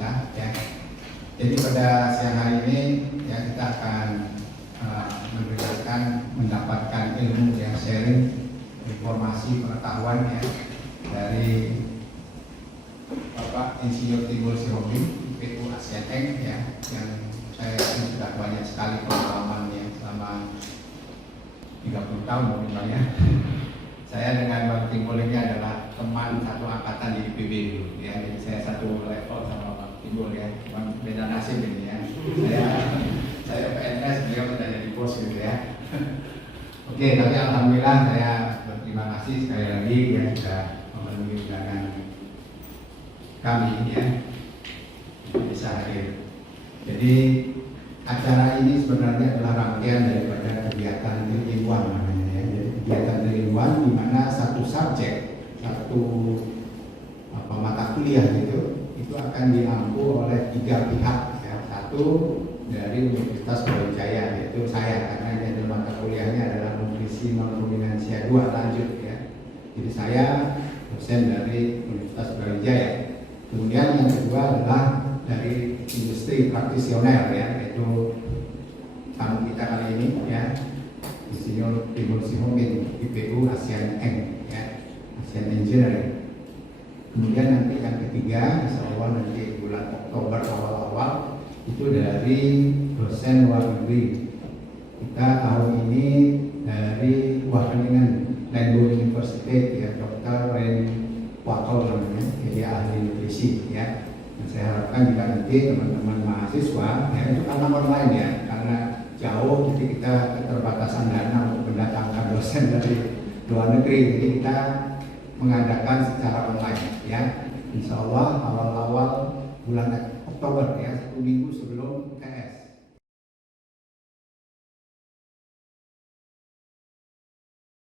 kita ya. Jadi pada siang hari ini ya kita akan mendapatkan ilmu yang sharing informasi pengetahuan ya dari Bapak Insinyur Timbul Sihombing IPU ASEAN ya, yang saya sudah banyak sekali pengalaman yang selama 30 tahun mungkin ya. Saya dengan Bang Timbul ini adalah teman satu angkatan di IPB dulu ya, jadi saya satu level sama Bang Timbul ya, Bang beda nasib ini ya. Saya PNS, beliau sudah jadi bos gitu ya. Oke, tapi alhamdulillah saya berterima kasih sekali lagi ya sudah memenuhi undangan kami ya bisa hadir. Jadi acara ini sebenarnya adalah rangkaian daripada kegiatan ilmuwan namanya ya. Jadi kegiatan ilmuwan di mana satu subjek, satu mata kuliah itu akan diampu oleh 3 pihak ya. Satu dari Universitas Brawijaya yaitu saya, karena ini adalah mata kuliahnya adalah nutrisi non-ruminansia 2 lanjut ya. Jadi saya dosen dari Universitas Brawijaya. Kemudian yang kedua adalah dari industri praktisioner ya, yaitu tamu kita kali ini ya, Insinyur Timbul Sihombing IPU ASEAN ya, ASEAN Engineering. Kemudian nanti yang ketiga, insya Allah nanti bulan Oktober awal-awal itu dari dosen luar negeri. Kita tahun ini dari Wageningen Landbouw University ya, Dr. Ren Wakol namanya, jadi ahli nutrisi ya. Dan saya harapkan juga nanti teman-teman mahasiswa ya, itu karena online ya, karena jauh jadi kita keterbatasan dana untuk mendatangkan dosen dari luar negeri, jadi kita mengadakan secara online ya. Insya Allah awal-awal bulan Oktober ya, 1 minggu sebelum UTS.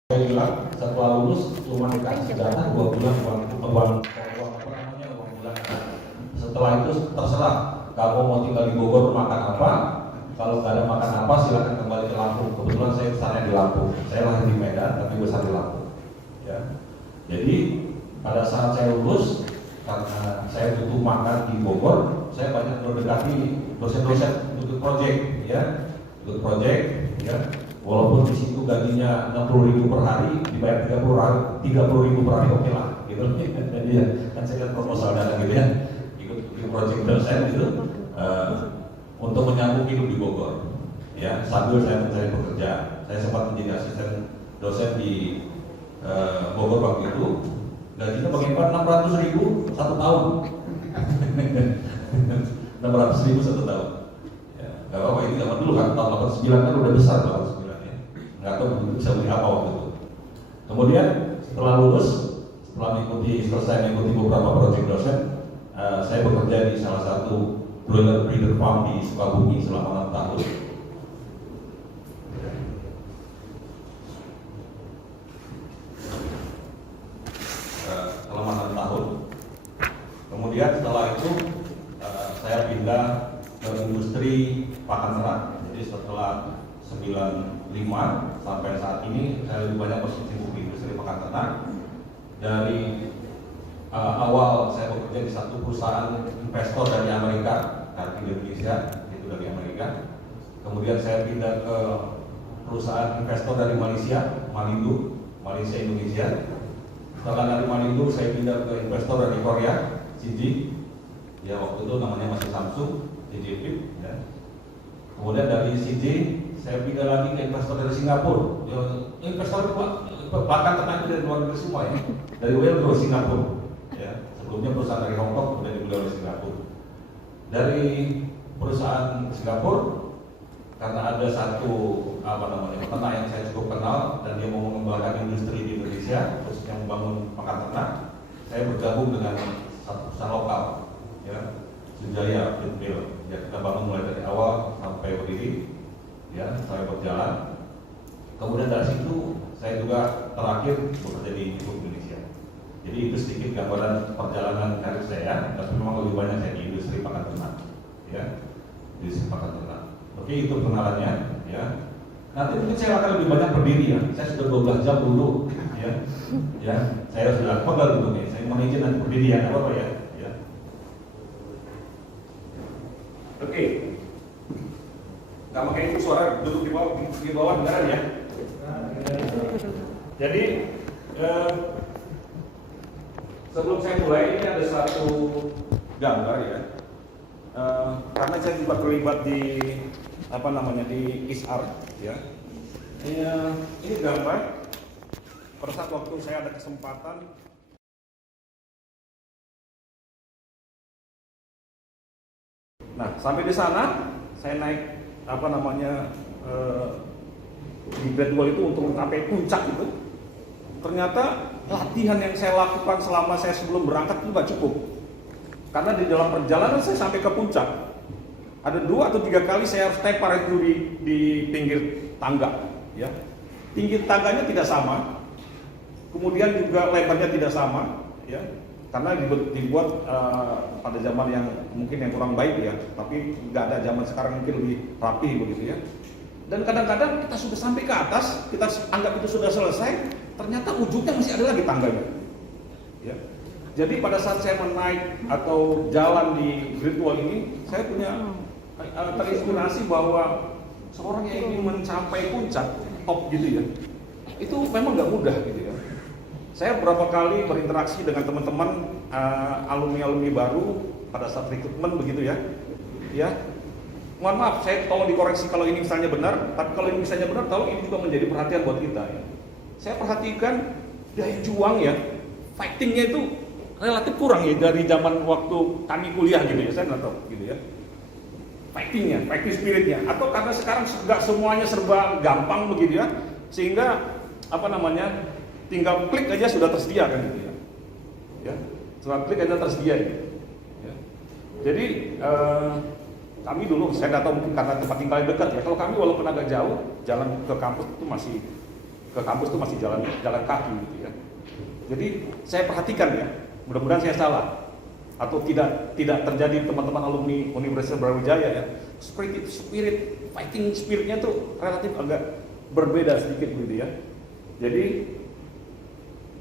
Saya bilang setelah lulus cuma dikasih dana 2 bulan uang bulanan. Setelah itu terserah kamu mau tinggal di Bogor makan apa, kalau nggak ada makan apa silakan kembali ke Lampung. Kebetulan saya besarnya di Lampung, saya lahir di Medan tapi besar di Lampung ya. Jadi pada saat saya lulus, karena saya butuh makan di Bogor, saya banyak mendekati dosen-dosen untuk proyek ya, untuk proyek ya. Walaupun di situ gajinya 60.000 per hari, dibayar 30.000 per hari, oke lah gitu. Jadi ya, kan saya kan proposal dana gitu ya, ikut proyek dosen gitu untuk menyambung hidup di Bogor ya, sambil saya mencari pekerjaan. Saya sempat menjadi asisten dosen di Bogor waktu itu, gajinya bagaimana 600.000 1 tahun. 600.000 1 tahun ya, gak apa-apa, ini zaman dulu kan, tahun 89 kan udah besar 89 ya, nggak tahu bisa beli apa waktu itu. Kemudian setelah lulus, setelah selesai mengikuti beberapa proyek dosen, saya bekerja di salah satu broiler breeder farm di Sukabumi selama 6 tahun. Selama 6 tahun. Kemudian setelah itu saya pindah ke industri pakan ternak. Jadi setelah 95 sampai saat ini saya lebih banyak berkecimpung di industri pakan ternak. Dari awal saya bekerja di satu perusahaan investor dari Amerika, di Indonesia, itu dari Amerika. Kemudian saya pindah ke perusahaan investor dari Malaysia, Malindo, Malaysia Indonesia. Setelah dari Malindo saya pindah ke investor dari Korea, CJ. Ya waktu itu namanya masih Samsung, CJ Flip. Ya. Kemudian dari CJ saya pindah lagi ke investor dari Singapura. Ya, investor itu bahkan ternak dari luar negeri semua ya, dari Wales ke Singapura. Ya. Sebelumnya perusahaan dari Hong Kong kemudian dibeli oleh Singapura. Dari perusahaan Singapura, karena ada satu peternak yang saya cukup kenal dan dia mau mengembangkan industri di Indonesia, khususnya membangun pakan ternak, saya bergabung dengan satu perusahaan lokal, ya, Sujaya Feed Mill. Ya, kita bangun mulai dari awal sampai berdiri, ya, sampai berjalan. Kemudian dari situ saya juga terakhir bekerja di Indonesia. Jadi itu sedikit gambaran perjalanan karir saya, tapi memang lebih banyak saya di industri pakan ternak, ya, industri pakan ternak. Oke, itu kenalannya, ya. Nanti mungkin saya akan lebih banyak berdiri ya. Saya sudah 12 jam dulu, ya. Ya, saya sudah pegal dulu nih. Saya mohon izin nanti berdiri ya, apa ya. Ya. Oke. Nggak pakai itu suara duduk di bawah beneran ya. Jadi sebelum saya mulai ini ada satu gambar ya. Karena saya juga terlibat di di ISAR ya. Ini gambar pada saat waktu saya ada kesempatan. Nah, sampai di sana saya naik di gradual itu untuk mencapai puncak itu. Ternyata latihan yang saya lakukan selama saya sebelum berangkat itu nggak cukup. Karena di dalam perjalanan saya sampai ke puncak, ada 2 atau 3 kali saya harus tepar itu di pinggir tangga. Ya, tinggi tangganya tidak sama, kemudian juga lebarnya tidak sama, ya, karena dibuat pada zaman yang mungkin yang kurang baik ya, tapi nggak ada zaman sekarang mungkin lebih rapi begitu ya. Dan kadang-kadang kita sudah sampai ke atas, kita anggap itu sudah selesai, ternyata ujungnya masih ada lagi tangganya. Ya. Jadi pada saat saya menaik atau jalan di virtual ini, saya punya terinspirasi bahwa seorang yang ingin mencapai puncak top gitu ya, itu memang nggak mudah gitu ya. Saya beberapa kali berinteraksi dengan teman-teman alumni baru pada saat rekrutmen begitu ya. Ya, mohon maaf, saya tolong dikoreksi kalau ini misalnya benar, tapi kalau ini misalnya benar, tolong ini juga menjadi perhatian buat kita. Ya. Saya perhatikan daya juang ya, fightingnya itu relatif kurang ya dari zaman waktu kami kuliah gitu ya, saya nggak tahu gitu ya. Fighting spiritnya, atau karena sekarang nggak semuanya serba gampang begitu ya, sehingga tinggal klik aja sudah tersedia kan gitu ya. Ya, setelah klik aja tersedia gitu. Ya. Jadi kami dulu, saya nggak tahu mungkin karena tempat tinggal dekat ya. Kalau kami walaupun agak jauh, jalan ke kampus itu masih jalan kaki gitu ya. Jadi saya perhatikan ya, mudah-mudahan saya salah atau tidak terjadi teman-teman alumni Universitas Brawijaya ya. Spirit fighting spiritnya tuh relatif agak berbeda sedikit gitu ya. Jadi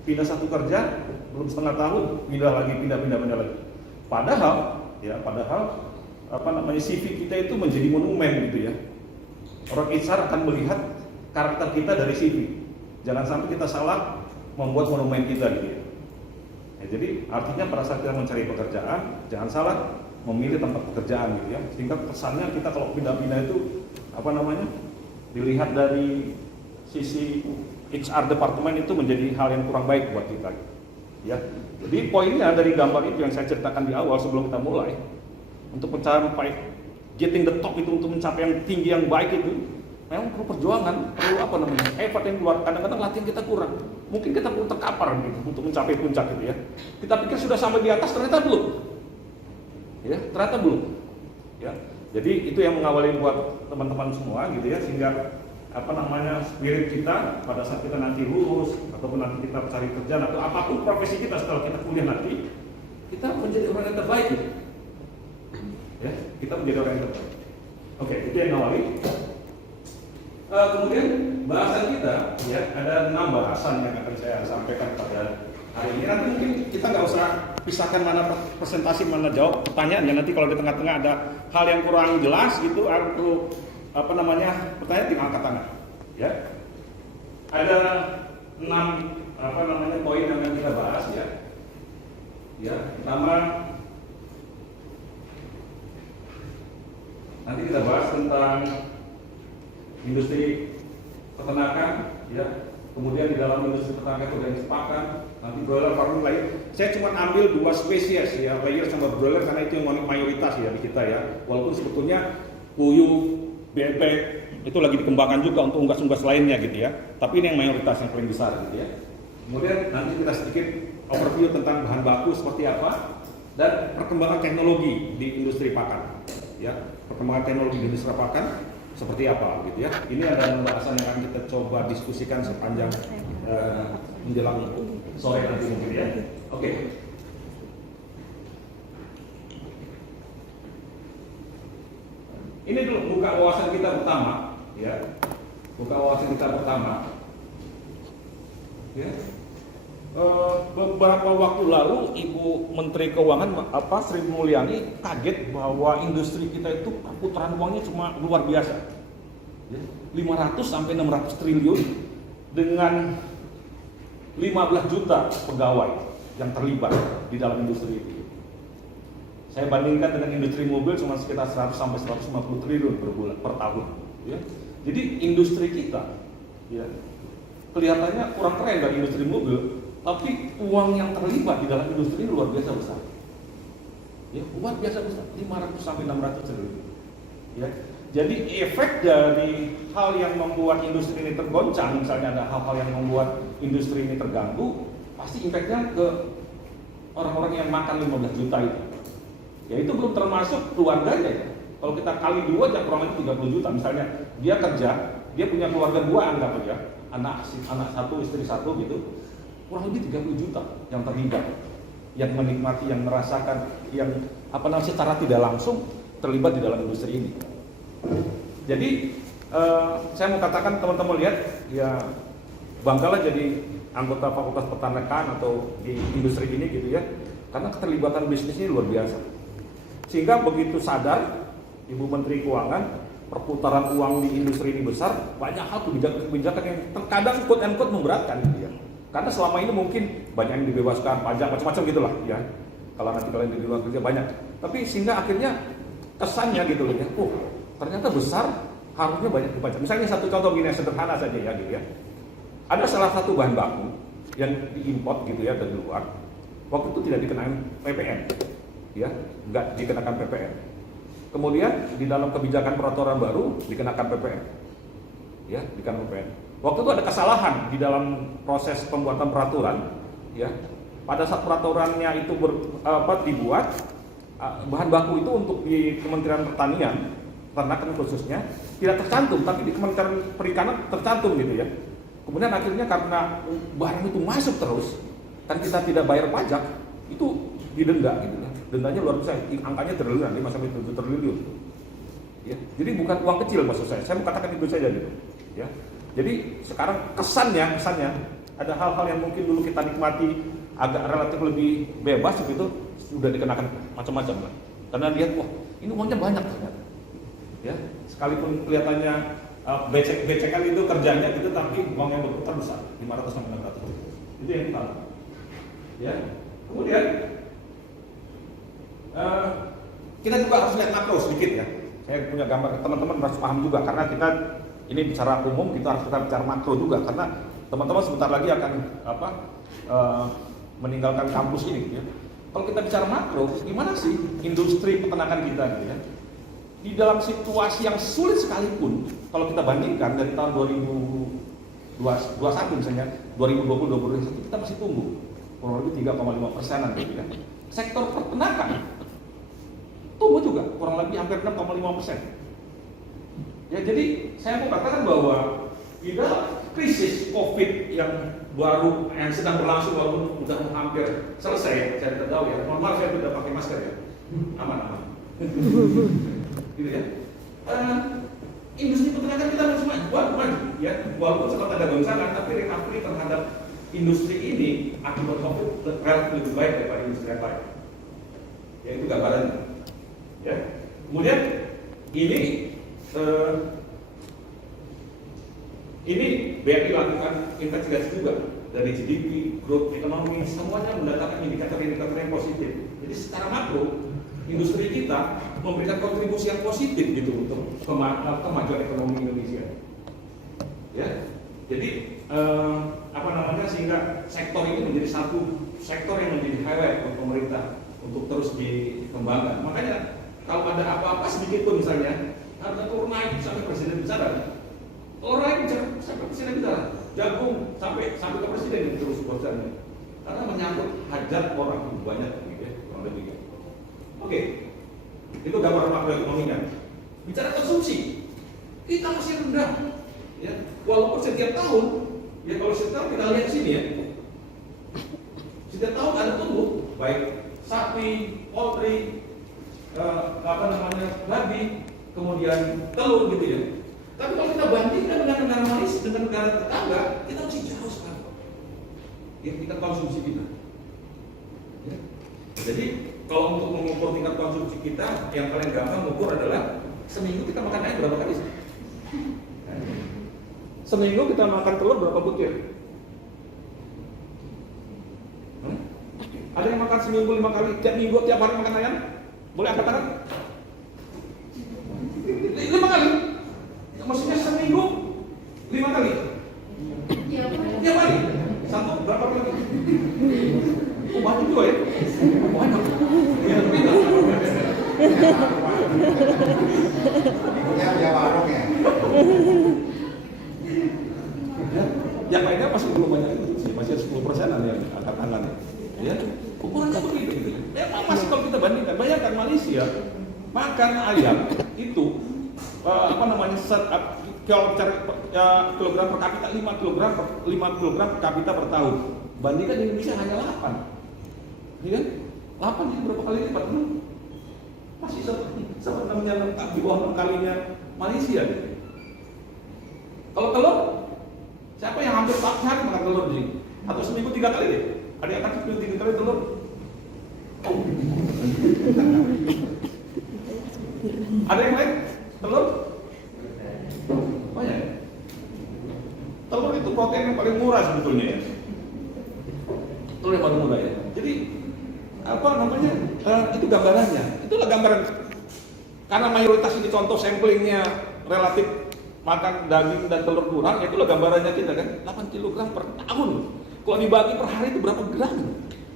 pindah satu kerja belum setengah tahun pindah lagi. Padahal CV kita itu menjadi monumen gitu ya. Orang HR akan melihat karakter kita dari CV. Jangan sampai kita salah membuat monumen kita gitu ya. Ya, jadi artinya pada saat kita mencari pekerjaan, jangan salah memilih tempat pekerjaan gitu ya. Sehingga kesannya kita kalau pindah-pindah itu dilihat dari sisi HR departemen itu menjadi hal yang kurang baik buat kita. Ya. Jadi poinnya dari gambar itu yang saya ceritakan di awal sebelum kita mulai, untuk mencapai getting the top itu, untuk mencapai yang tinggi yang baik itu memang perlu perjuangan, perlu effort yang keluar. Kadang-kadang latihan kita kurang, mungkin kita perlu terkapar gitu untuk mencapai puncak gitu ya. Kita pikir sudah sampai di atas, ternyata belum. Ya, ternyata belum. Ya, jadi itu yang mengawali buat teman-teman semua gitu ya, sehingga spirit kita pada saat kita nanti lulus ataupun nanti kita cari kerjaan atau apapun profesi kita setelah kita kuliah nanti, kita menjadi orang yang terbaik gitu. Ya, kita menjadi orang yang terbaik. Oke, itu yang awali. Kemudian bahasan kita ya, ada 6 bahasan yang akan saya sampaikan pada hari ini. Nanti mungkin kita nggak usah pisahkan mana presentasi mana jawab pertanyaan ya. Nanti kalau di tengah-tengah ada hal yang kurang jelas gitu, perlu pertanyaan tinggal angkat tangan ya. Ada 6 poin yang akan kita bahas ya. Ya, pertama nanti kita bahas tentang industri peternakan ya, kemudian di dalam industri peternakan itu ada jenis pakan, nanti broiler farming lain. Saya cuma ambil 2 spesies ya, layer sama broiler, karena itu yang mayoritas ya di kita ya. Walaupun sebetulnya puyuh, bebek itu lagi dikembangkan juga untuk unggas-unggas lainnya gitu ya. Tapi ini yang mayoritas, yang paling besar gitu ya. Kemudian nanti kita sedikit overview tentang bahan baku seperti apa dan perkembangan teknologi di industri pakan ya. Perkembangan teknologi di industri pakan seperti apa gitu ya. Ini adalah bahasan yang akan kita coba diskusikan sepanjang menjelang sore nanti mungkin ya. Oke. Ini dulu buka wawasan kita pertama ya. Buka wawasan kita pertama. Ya. beberapa waktu lalu Ibu Menteri Keuangan Sri Mulyani kaget bahwa industri kita itu perputaran uangnya cuma luar biasa. 500 sampai 600 triliun dengan 15 juta pegawai yang terlibat di dalam industri itu. Saya bandingkan dengan industri mobil cuma sekitar 100 sampai 150 triliun per bulan, per tahun. Ya. Jadi industri kita, ya, kelihatannya kurang keren dari industri mobil, tapi uang yang terlibat di dalam industri ini luar biasa besar. Ya, luar biasa besar, 500 sampai 600 triliun. Ya. Jadi efek dari hal yang membuat industri ini tergoncang, misalnya ada hal-hal yang membuat industri ini terganggu, pasti impactnya ke orang-orang yang makan 15 juta itu. Ya itu belum termasuk keluarganya. Kalau kita kali 2 aja kurang lebih 30 juta. Misalnya dia kerja, dia punya keluarga 2 anggap aja, anak 1, istri 1 gitu, kurang lebih 30 juta yang terlibat, yang menikmati, yang merasakan, yang secara tidak langsung terlibat di dalam industri ini. Jadi saya mau katakan teman-teman lihat, ya banggalah jadi anggota Fakultas Peternakan atau di industri ini gitu ya, karena keterlibatan bisnis ini luar biasa. Sehingga begitu sadar Ibu Menteri Keuangan perputaran uang di industri ini besar, banyak hal kebijakan yang terkadang quote-unquote memberatkan gitu ya. Karena selama ini mungkin banyak yang dibebaskan pajak macam-macam gitulah ya. Kalau nanti kalian di luar kerja banyak. Tapi sehingga akhirnya kesannya gitu loh ya. Ternyata besar, harusnya banyak dipajak. Misalnya satu contoh gini yang sederhana saja ya gitu ya. Ada salah satu bahan baku yang diimport gitu ya dari luar. Waktu itu tidak dikenakan PPN. Ya, enggak dikenakan PPN. Kemudian di dalam kebijakan peraturan baru dikenakan PPN. Ya, dikenakan PPN. Waktu itu ada kesalahan di dalam proses pembuatan peraturan, ya. Pada saat peraturannya itu dibuat, bahan baku itu untuk di Kementerian Pertanian, Peternakan khususnya, tidak tercantum, tapi di Kementerian Perikanan tercantum gitu ya. Kemudian akhirnya karena barang itu masuk terus, dan kita tidak bayar pajak, itu didenda gitu ya. Dendanya luar biasa, angkanya triliunan, 5 sampai 7 triliun. Ya. Jadi bukan uang kecil maksud saya mau katakan itu saja gitu. Ya. Jadi sekarang kesannya ada hal-hal yang mungkin dulu kita nikmati agak relatif lebih bebas gitu, sudah dikenakan macam-macam lah. Karena lihat, wah ini uangnya banyak ternyata. Ya, sekalipun kelihatannya becek-becekan itu kerjanya gitu, tapi uang yang berputar besar, 500 sampai 600. Itu yang pertama. Ya. Kemudian kita juga harus lihat makro sedikit ya. Saya punya gambar, teman-teman harus paham juga karena kita ini bicara umum, kita bicara makro juga karena teman-teman sebentar lagi akan meninggalkan kampus ini. Ya. Kalau kita bicara makro, gimana sih industri peternakan kita gitu ya? Di dalam situasi yang sulit sekalipun, kalau kita bandingkan dari tahun 2021 misalnya, 2020-2021 kita masih tumbuh kurang lebih 3,5%-an gitu ya. Sektor peternakan tumbuh juga kurang lebih hampir 6,5%. Ya jadi saya mau katakan bahwa di dalam krisis COVID yang baru yang sedang berlangsung walaupun sudah hampir selesai, saya tidak tahu ya. Mohon maaf saya tidak pakai masker ya. Aman. Gitu ya. Industri peternakan kita harus maju ya. Walaupun sempat ada goncangan, tapi recovery terhadap industri ini akibat COVID relatif lebih baik daripada industri yang lain. Ya itu gambarannya. Ya. Kemudian ini BRI lakukan investigasi juga dari GDP, growth ekonomi, semuanya mendatangkan indikator-indikator yang positif. Jadi secara makro industri kita memberikan kontribusi yang positif gitu untuk kemajuan ekonomi Indonesia. Ya, jadi sehingga sektor ini menjadi satu sektor yang menjadi highlight untuk pemerintah untuk terus dikembangkan. Makanya kalau ada apa-apa sedikit pun misalnya harga turun naik sampai presiden bicara, orang sampai presiden bicara, jagung sampai ke presiden terus bocornya, karena menyangkut hajat orang banyak gitu ya, kurang lebih. Oke, itu gambaran makroekonominya. Bicara konsumsi, kita masih rendah, ya. Walaupun setiap tahun, ya kalau setiap tahun kita lihat di sini ya, setiap tahun ada tumbuh, baik sapi, poultry, babi, kemudian telur gitu ya. Tapi kalau kita bandingkan dengan negara Malaysia, dengan negara tetangga, kita masih jauh sekali. Ya, kita konsumsi kita. Jadi kalau untuk mengukur tingkat konsumsi kita, yang paling gampang mengukur adalah seminggu kita makan ayam berapa kali sih? Seminggu kita makan telur berapa butir? Ada yang makan seminggu 5 kali, tiap minggu, tiap hari makan ayam? Boleh angkat tangan? 5 kali? Maksudnya seminggu 5 kali? Tiap hari? Satu berapa lagi? Oh banyak juga ya? Banyak. Ya, pintar. Dia warung ya. Yang lainnya masih belum banyak itu sih, masih 10%-an yang angkat tangan. Ya, ukurannya begitu gitu. Memang masih kalau kita bandingkan, bayangkan Malaysia makan ayam itu kalau cari kilogram per kapita 5 kilogram per kapita per tahun. Bandingkan di Indonesia hanya 8. Iya kan? 8 itu berapa kali lipat? Masih sepertinya lengkap di bawah 6 kalinya Malaysia. Gitu. Kalau telur, siapa yang hampir tak hari makan telur di sini? Atau seminggu 3 kali deh? Ada yang akan seminggu 3 kali telur? Oh. Ada yang lain? Telur? Banyak. Telur itu protein yang paling murah sebetulnya ya. Telur yang paling murah ya. Jadi apa namanya? Itu gambarannya. Itulah gambaran. Karena mayoritas ini contoh samplingnya relatif makan daging dan telur kurang, itulah gambarannya kita kan 8 kg per tahun. Kalau dibagi per hari itu berapa gram?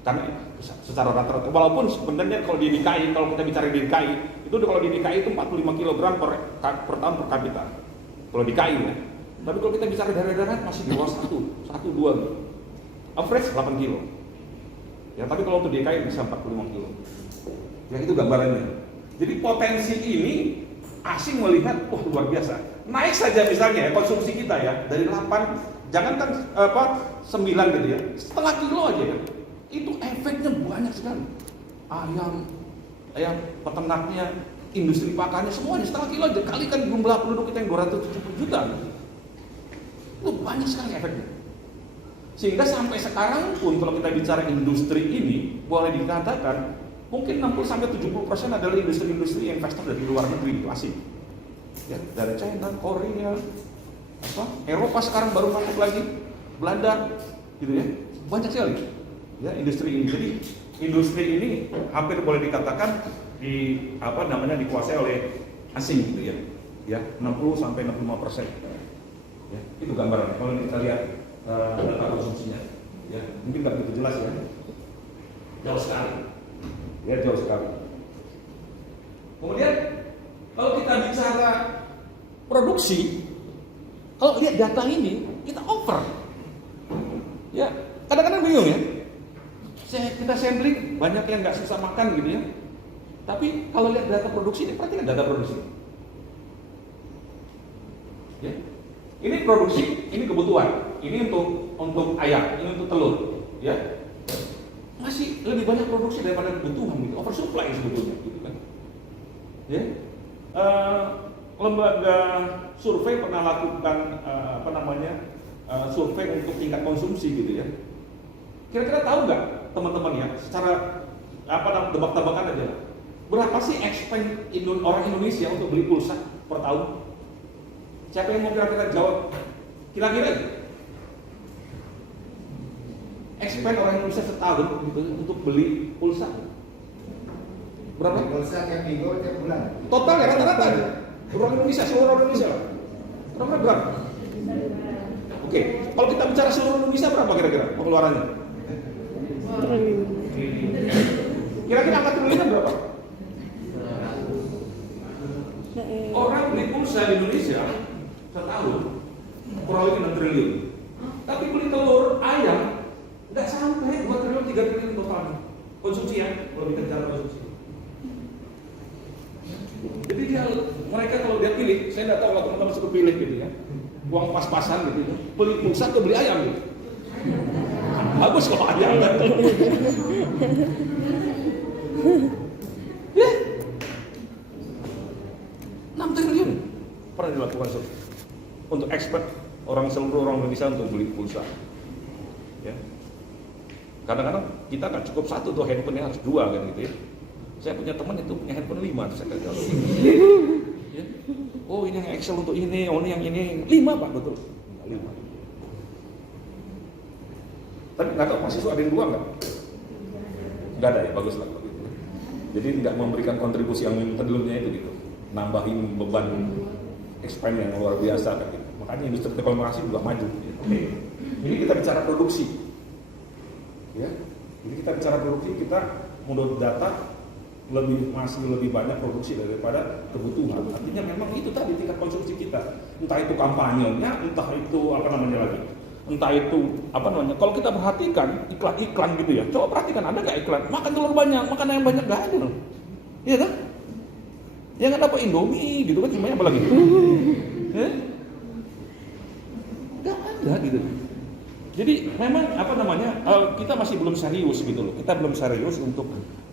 Karena secara rata-rata, walaupun sebenarnya kalau di DKI, kalau kita bicara di DKI, itu kalau di DKI itu 45 kg per tahun per kapita. Kalau di DKI ya. Tapi kalau kita bicara daerah-daerah masih di bawah 1-2 gitu. Average 8 kg. Ya, tapi kalau untuk DKI bisa 45 kg. Ya itu gambarannya. Jadi potensi ini asing melihat, wah luar biasa. Naik saja misalnya ya, konsumsi kita ya dari 8, jangankan 9 gitu ya, setengah kilo aja ya. Itu efeknya banyak sekali. Ayam peternaknya, industri pakannya semuanya setengah kilo aja. Kalikan jumlah penduduk kita yang 270 juta. Itu banyak sekali efeknya. Sehingga sampai sekarang pun kalau kita bicara industri ini, boleh dikatakan mungkin 60-70% adalah industri-industri investor dari luar negeri asing. Ya, dari China, Korea, Eropa sekarang baru masuk lagi, Belanda, gitu ya, banyak sekali. Ya, industri ini. Jadi industri ini hampir boleh dikatakan dikuasai oleh asing, gitu ya. Ya, 60-65%. Ya, itu gambarannya. Kalau kita lihat data konsumsinya, ya, mungkin nggak begitu jelas ya. Jauh sekali. Ya, jauh sekali. Kemudian kalau kita bicara produksi, kalau lihat data ini kita over. Ya, kadang-kadang bingung ya. Kita sampling banyak yang nggak susah makan gitu ya. Tapi kalau lihat data produksi ini, perhatikan data produksi. Ya. Ini produksi, ini kebutuhan. Ini untuk ayam, ini untuk telur, ya. Masih lebih banyak produksi daripada kebutuhan gitu, oversupply sebetulnya gitu kan. Ya. Lembaga survei pernah lakukan survei untuk tingkat konsumsi gitu ya. Kira-kira tahu nggak teman-teman ya, secara tebak-tebakan aja, berapa sih expense orang Indonesia untuk beli pulsa per tahun? Siapa yang mau kira-kira jawab? Kira-kira expense orang Indonesia setahun gitu, untuk beli pulsa berapa? Pulsa tiap minggu, tiap bulan. Total ya rata-rata orang Indonesia, seluruh orang Indonesia. Berapa? Oke, kalau kita bicara seluruh Indonesia berapa kira-kira pengeluarannya? Kira-kira angka triliunnya berapa? Orang beli pulsa di Indonesia setahun kurang lebih 6 triliun. Tapi beli telur ayam nggak sampai 2 triliun, 3 triliun total konsumsi ya, kalau kita bicara konsumsi. Jadi mereka kalau dia pilih, saya nggak tahu kalau teman-teman suka pilih gitu ya, uang pas-pasan gitu, beli pulsa atau beli ayam gitu. Bagus kalau ayam kan. Ya, 6 triliun pernah dilakukan untuk expert seluruh orang Indonesia untuk beli pulsa. Ya. Kadang-kadang kita kan cukup satu tuh handphone harus dua kan gitu ya. Saya punya teman itu punya handphone 5, saya kata, ya. Oh ini yang Excel untuk ini, oh ini yang ini 5 Pak, betul. 5. Tapi nggak tahu mahasiswa ada yang 2 nggak? Nggak ada ya, bagus lah. Jadi tidak memberikan kontribusi yang sebelumnya itu gitu, nambahin beban expense yang luar biasa kan gitu. Makanya industri telekomunikasi juga maju. Gitu. Oke, ini kita bicara produksi, ya. Jadi kita bicara produksi, kita menurut data masih lebih banyak produksi daripada kebutuhan. Artinya memang itu tadi tingkat konsumsi kita, entah itu kampanyenya, entah itu apa namanya lagi, entah itu apa namanya. Kalau kita perhatikan iklan-iklan gitu ya, coba perhatikan ada nggak iklan makan telur banyak, makan ayam banyak, nggak ada, iya kan? Ya nggak dapat Indomie gitu kan, semuanya apa lagi? Nggak ada gitu. Jadi memang apa namanya kita masih belum serius gitu loh. Kita belum serius untuk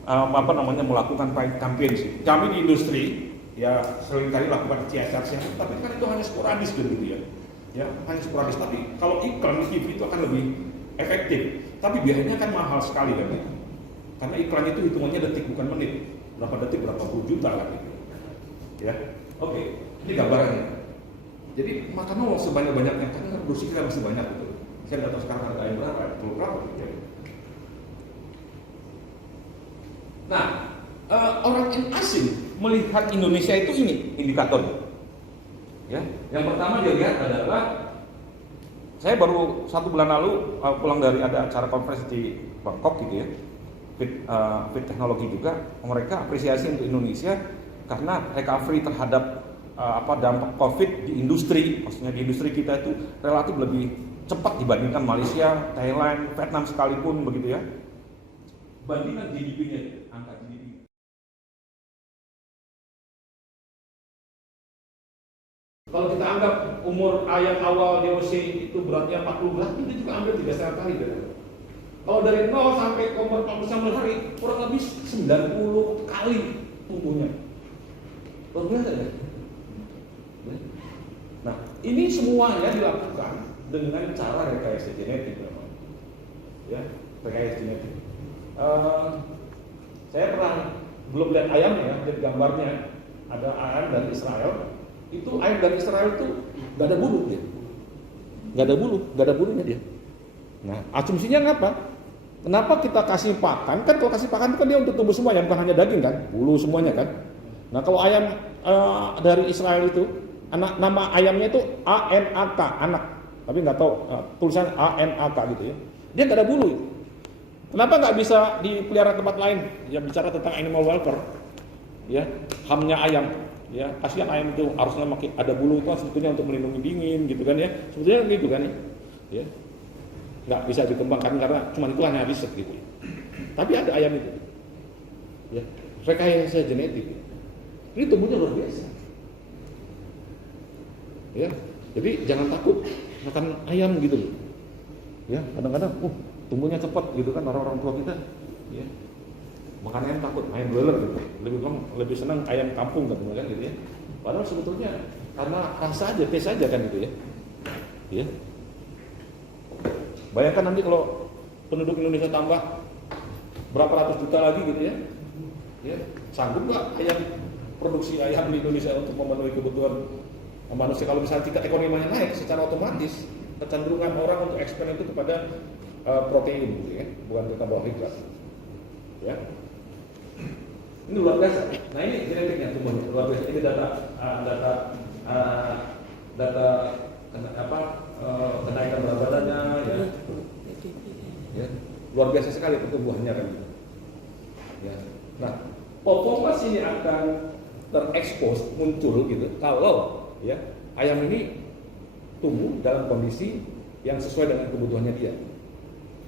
apa namanya melakukan campaign sih. Kami di industri ya seringkali lakukan CSR, tapi kan itu hanya sporadis gitu ya. Ya hanya sporadis. Tapi kalau iklan di TV itu akan lebih efektif. Tapi biayanya kan mahal sekali kan gitu. Karena iklan itu hitungannya detik bukan menit. Berapa detik berapa puluh juta kan gitu. Ya, oke. Ini gambarannya. Jadi makanya uang sebanyak-banyaknya karena produksi kita masih banyak gitu. Saya nggak tahu sekarang harga ayam berapa gitu ya. Nah, orang asing melihat Indonesia itu ini indikatornya. Ya, yang pertama dia lihat adalah saya baru 1 bulan lalu pulang dari ada acara konferensi di Bangkok gitu ya, fit teknologi juga. Mereka apresiasi untuk Indonesia karena recovery terhadap dampak COVID di industri, maksudnya di industri kita itu relatif lebih cepat dibandingkan Malaysia, Thailand, Vietnam sekalipun begitu ya. Bandingan GDP-nya, angka GDP. Kalau kita anggap umur ayam awal DOC itu beratnya 40 gram, itu juga ambil 3,5 kali kan. Kalau dari 0 sampai umur 49 hari, kurang lebih 90 kali tumbuhnya. Luar biasa ya? Nah, ini semuanya dilakukan dengan cara rekayasa genetik memang. Ya, rekayasa genetik. Saya pernah belum lihat ayamnya ya, lihat gambarnya ada ayam dari Israel. Itu ayam dari Israel itu nggak ada bulu dia, nggak ada bulunya dia. Nah, asumsinya ngapa? Kenapa kita kasih pakan? Kan kalau kasih pakan itu kan dia untuk tubuh semuanya, bukan hanya daging kan, bulu semuanya kan. Nah, kalau ayam dari Israel itu nama ayamnya itu ANAK, anak, tapi nggak tahu tulisan ANAK gitu ya. Dia nggak ada bulu. Kenapa nggak bisa dipelihara tempat lain? Ya bicara tentang animal welfare, ya HAM-nya ayam, ya kasihan ayam itu harusnya ada bulu itu sebetulnya untuk melindungi dingin gitu kan ya, sebetulnya gitu kan ya, nggak bisa dikembangkan karena cuma itu hanya riset gitu. Tapi ada ayam itu, ya rekayasa genetik, ini tumbuhnya luar biasa, ya jadi jangan takut makan ayam gitu loh, ya kadang-kadang tumbuhnya cepat gitu kan orang-orang tua kita, ya makan ayam takut, ayam broiler gitu, lebih senang ayam kampung kan gitu ya. Padahal sebetulnya karena rasa aja, taste aja kan gitu ya. Ya. Bayangkan nanti kalau penduduk Indonesia tambah berapa ratus juta lagi gitu ya, ya sanggup nggak produksi ayam di Indonesia untuk memenuhi kebutuhan manusia? Kalau misalnya tingkat ekonominya naik, secara otomatis kecenderungan orang untuk ekspor itu kepada protein gitu ya, bukan karbohidrat. Ya. Ini luar biasa. Nah ini genetiknya tumbuhnya luar biasa. Ini data kenaikan berat badannya ya. Ya. Luar biasa sekali pertumbuhannya kan. Ya. Nah, populasi ini akan terekspos muncul gitu kalau ya ayam ini tumbuh dalam kondisi yang sesuai dengan kebutuhannya dia.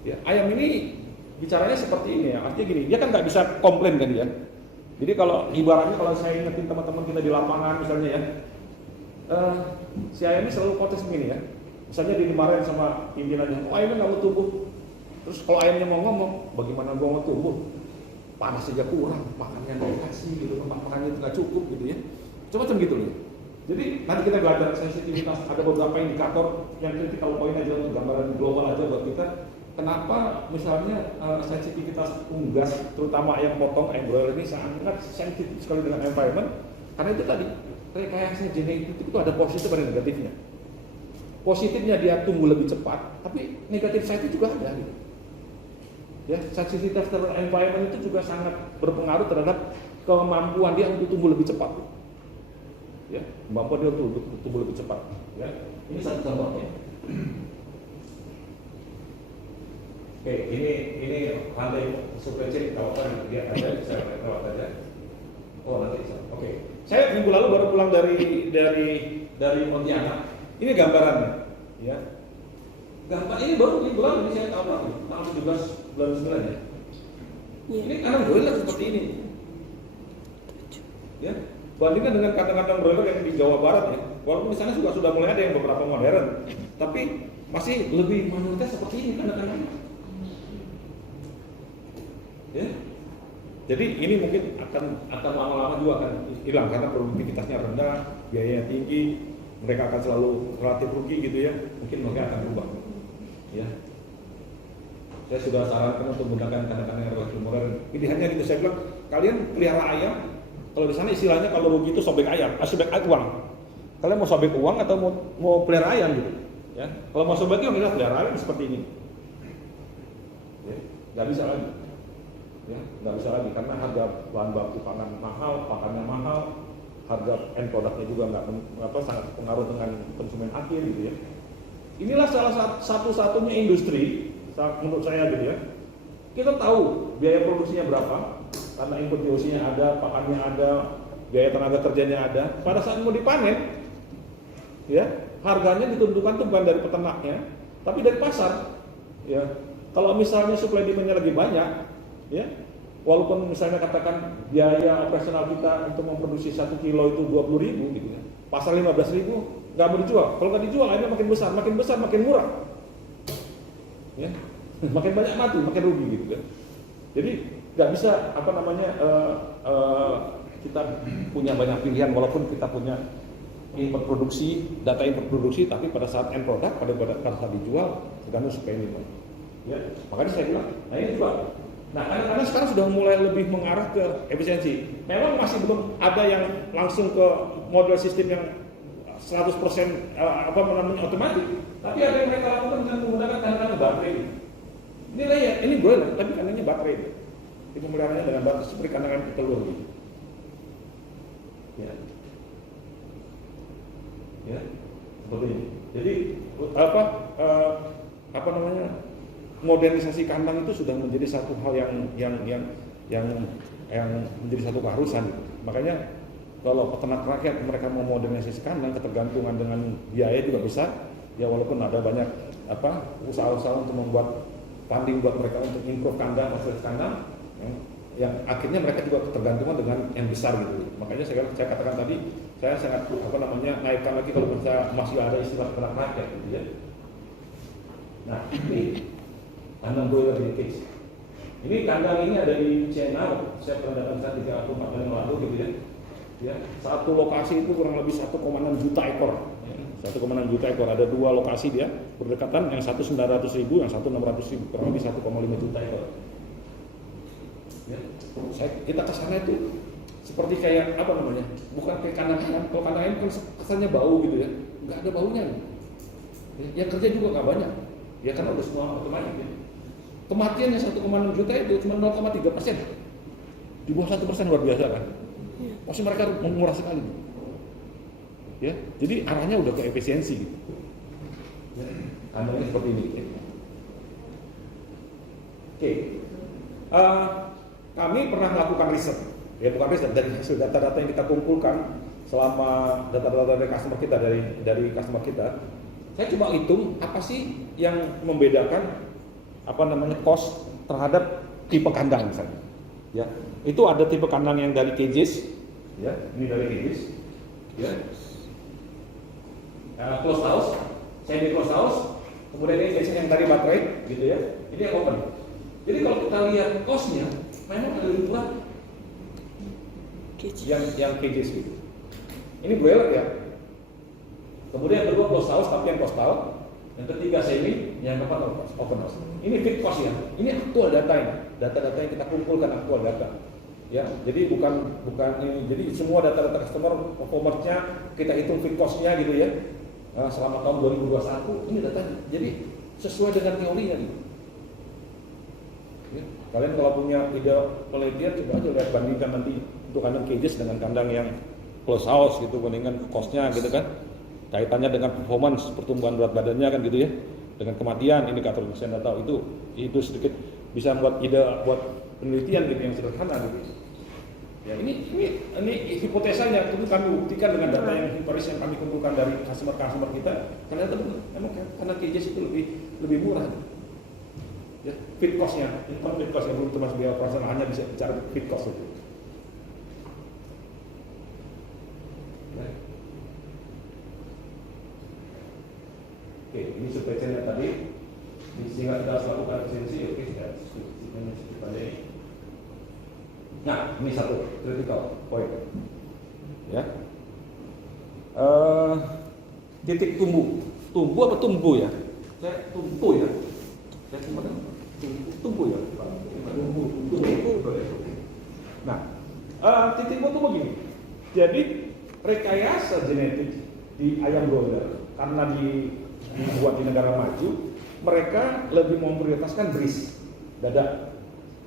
Ya, ayam ini bicaranya seperti ini ya, artinya gini, dia kan nggak bisa komplain kan dia. Jadi kalau ibaratnya kalau saya ingetin teman-teman kita di lapangan misalnya ya, si ayam ini selalu protes begini ya. Misalnya dimarahin sama pimpinannya, ayamnya nggak mau tumbuh. Terus kalau ayamnya mau ngomong, bagaimana gua mau tumbuh? Panas saja kurang, makannya nggak dikasih gitu, makannya itu nggak cukup gitu ya. Coba gitu loh. Jadi nanti kita belajar sensitivitas, ada beberapa indikator yang kritikal point aja untuk gambaran global aja buat kita. kenapa misalnya sensitivitas unggas, terutama ayam potong, ayam broiler ini sangat sensitif sekali dengan environment, karena itu tadi rekayasa genetik itu ada positif dan negatifnya. Positifnya dia tumbuh lebih cepat, tapi negatif side itu juga ada. Gitu. Ya, sensitivitas terhadap environment itu juga sangat berpengaruh terhadap kemampuan dia untuk tumbuh lebih cepat. Ya, kemampuan dia untuk tumbuh lebih cepat. Ya, ini satu contohnya. Oke, ini rantai supply chain kawasan dia ada, bisa lewat aja. Oh nanti bisa. Oke, saya minggu lalu baru pulang dari Pontianak. Ini gambarannya, ya. Gambar ini baru minggu lalu ini saya tahu lagi, tanggal 17 bulan 9 ya. Ini kandang broiler seperti ini. Ya, bandingkan dengan kandang-kandang broiler yang di Jawa Barat ya. Walaupun di sana juga sudah mulai ada yang beberapa modern, tapi masih lebih mayoritas seperti ini kandang-kandangnya. Ya. Jadi ini mungkin akan lama-lama juga akan hilang karena produktivitasnya rendah, biayanya tinggi, mereka akan selalu relatif rugi gitu ya. Mungkin mereka akan berubah. Ya. Saya sudah sarankan untuk menggunakan kandang-kandang yang relatif modern. Pilihannya gitu saya bilang, kalian pelihara ayam, kalau di sana istilahnya kalau rugi itu sobek ayam, sobek uang. Kalian mau sobek uang atau mau pelihara ayam gitu? Ya. Kalau mau sobek uang, kita pelihara ayam seperti ini. Ya. Nggak bisa lagi. Ya, nggak bisa lagi karena harga bahan baku pangan mahal, pakannya mahal, harga end produknya juga sangat pengaruh dengan konsumen akhir gitu ya. Inilah salah satu-satunya industri menurut saya gitu ya. Kita tahu biaya produksinya berapa karena input GOC-nya ada, pakannya ada, biaya tenaga kerjanya ada. Pada saat mau dipanen, ya harganya ditentukan tuh bukan dari peternaknya, tapi dari pasar. Ya, kalau misalnya supply demand-nya lagi banyak, ya, walaupun misalnya katakan biaya operasional kita untuk memproduksi 1 kilo itu 20.000 gitu ya, pasar 15.000 nggak mau dijual. Kalau nggak dijual, akhirnya makin besar makin murah, ya, makin banyak mati, makin rugi gitu kan. Jadi nggak bisa kita punya banyak pilihan walaupun kita punya import produksi, data import produksi, tapi pada saat end product pada saat dijual tergantung supply demand. Ya, makanya saya bilang, nah ini juga. Nah, karena sekarang sudah mulai lebih mengarah ke efisiensi. Memang masih belum ada yang langsung ke model sistem yang 100% otomatis. Tapi ada yang mereka lakukan dengan menggunakan kandang baterai. Ini layak, ini broiler, tapi kandangnya baterai. Pemeliharanya dengan baterai seperti kandang telur gitu. Ya. Ya, seperti ini. Jadi modernisasi kandang itu sudah menjadi satu hal yang menjadi satu keharusan. Makanya kalau peternak rakyat mereka mau modernisasi kandang, ketergantungan dengan biaya juga besar. Ya walaupun ada banyak usaha-usaha untuk membuat funding buat mereka untuk improve kandang, fasilitas kandang, yang akhirnya mereka juga ketergantungan dengan yang besar gitu. Makanya saya katakan tadi, saya sangat naikkan lagi kalau masih ada istilah peternak rakyat gitu ya. Nah ini kandang broiler di case. Ini kandang ini ada di China, saya pernah datang sana 3 atau 4 tahun yang lalu gitu ya. Ya, satu lokasi itu kurang lebih 1,6 juta ekor. 1,6 juta ekor, ada 2 lokasi dia berdekatan, yang satu 900.000, yang satu 600.000, kurang lebih 1,5 juta ekor. Ya, kita ke sana itu seperti kayak bukan kayak kandang-kandang. Kalau kandang ini kan kesannya bau gitu ya, nggak ada baunya. Ya, yang kerja juga nggak banyak. Ya karena udah semua otomatis ya. Kematiannya 1,6 juta itu cuma 0,3%. Di bawah 1% luar biasa kan. Pasti mereka murah sekali. Ya, jadi arahnya udah ke efisiensi gitu. Ya, kandangnya seperti ini. Oke. Kami pernah melakukan riset. Ya bukan riset, dari hasil data-data yang kita kumpulkan selama data-data dari customer kita dari customer kita. Saya coba hitung apa sih yang membedakan cost terhadap tipe kandang misalnya. Ya, itu ada tipe kandang yang dari cages, ya, ini dari cages, ya, closed house, semi closed house, kemudian ini cages yang tadi baterai, gitu ya, ini yang open. Jadi kalau kita lihat costnya, memang ada lebih murah yang cages gitu. Ini broiler ya. Kemudian yang kedua closed house tapi yang costal, yang ketiga semi, yang keempat open house. Ini feed cost ya. Ini aktual data ini. Data-data yang kita kumpulkan aktual data. Ya, jadi bukan ini. Jadi semua data-data customer performance-nya kita hitung feed cost-nya gitu ya. Selama tahun 2021 ini datanya. Jadi sesuai dengan teorinya gitu. Ya, kalian kalau punya ide penelitian coba aja lihat bandingkan nanti untuk kandang cages dengan kandang yang close house gitu, bandingkan cost-nya gitu kan. Kaitannya dengan performance pertumbuhan berat badannya kan gitu ya, dengan kematian indikator saya nggak tahu itu sedikit bisa membuat ide buat penelitian gitu yang sederhana gitu. Ya ini hipotesanya itu kami buktikan dengan data yang historis yang kami kumpulkan dari customer kita. Karena itu memang karena cages itu lebih murah. Ya, feed cost-nya, income feed cost yang belum termasuk biaya operasional, hanya bisa bicara feed cost itu. Oke, ini supply chain tadi, sehingga kita harus lakukan efisiensi. Oke, kita pada ini. Nah, ini satu critical point. Ya, titik tumbuh apa tumbuh ya? Saya tumbuh ya. Saya tumbuh ya. Tumbuh. Nah, titik tumbuh tuh begini. Jadi rekayasa genetik di ayam broiler karena dibuat di negara maju, mereka lebih memprioritaskan bris, dada,